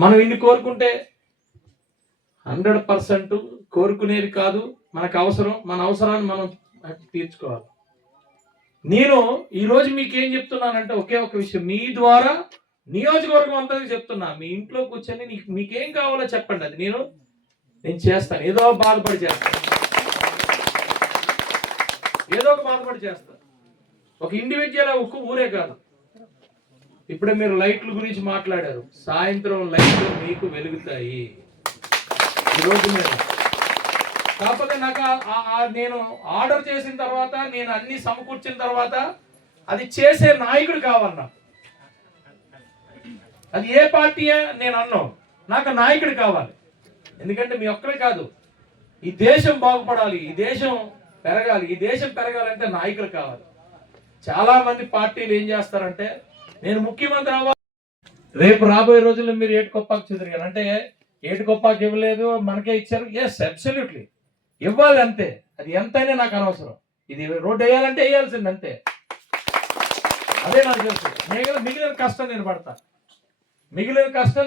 మనం ఇన్ని కోరుకుంటే 100% కోరుకునేది కాదు. మనకు అవసరం, మన అవసరాన్ని మనం తీర్చుకోవాలి. నేను ఈరోజు మీకు ఏం చెప్తున్నానంటే ఒకే ఒక విషయం, మీ ద్వారా నియోజకవర్గం అంతా చెప్తున్నా. మీ ఇంట్లో కూర్చొని మీకేం కావాలో చెప్పండి, అది నేను చేస్తాను. ఏదో బాధపడి చేస్తాను, ఏదో ఒక బాధపడి చేస్తాను. ఒక ఇండివిజువల్ ఒక్క ఊరే కాదు. ఇప్పుడే మీరు లైట్ల గురించి మాట్లాడారు. సాయంత్రం లైట్లు మీకు వెలుగుతాయి ఈరోజు మీరు. కాకపోతే నాకు నేను ఆర్డర్ చేసిన తర్వాత, నేను అన్ని సమకూర్చిన తర్వాత అది చేసే నాయకుడు కావాలన్నా. అది ఏ పార్టీ నేను అన్నాను, నాకు నాయకుడు కావాలి. ఎందుకంటే మీ ఒక్కరే కాదు, ఈ దేశం బాగుపడాలి, ఈ దేశం పెరగాలి. ఈ దేశం పెరగాలంటే నాయకులు కావాలి. చాలా మంది పార్టీలు ఏం చేస్తారంటే, నేను ముఖ్యమంత్రి అవ్వాలి, రేపు రాబోయే రోజుల్లో మీరు ఏటుకొప్పాకు చెదిరిగారు అంటే, ఏటుకొప్పాకు ఇవ్వలేదు మనకే ఇచ్చారు. ఎస్, అబ్సల్యూట్లీ ఇవ్వాలి, అంతే. అది ఎంతైనా నాకు అనవసరం. ఇది రోడ్డు వేయాలంటే వేయాల్సింది, అంతే. అదే నాకు తెలుసు. మిగిలిన కష్టం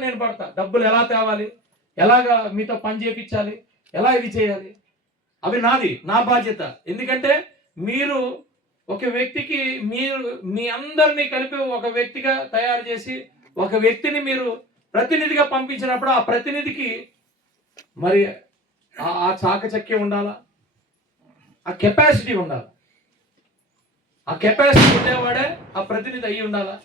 నేను పడతా. డబ్బులు ఎలా తేవాలి, ఎలాగా మీతో పని చేయించాలి, ఎలా ఇది చేయాలి, అవి నా బాధ్యత. ఎందుకంటే మీరు ఒక వ్యక్తికి, మీ అందరినీ కలిపి ఒక వ్యక్తిగా తయారు చేసి ఒక వ్యక్తిని మీరు ప్రతినిధిగా పంపించినప్పుడు ఆ ప్రతినిధికి మరి ఆ చాకచక్యం ఉండాలా, ఆ కెపాసిటీ ఉండాలి. ఆ కెపాసిటీ ఉండేవాడే ఆ ప్రతినిధి అయ్యి ఉండాలా.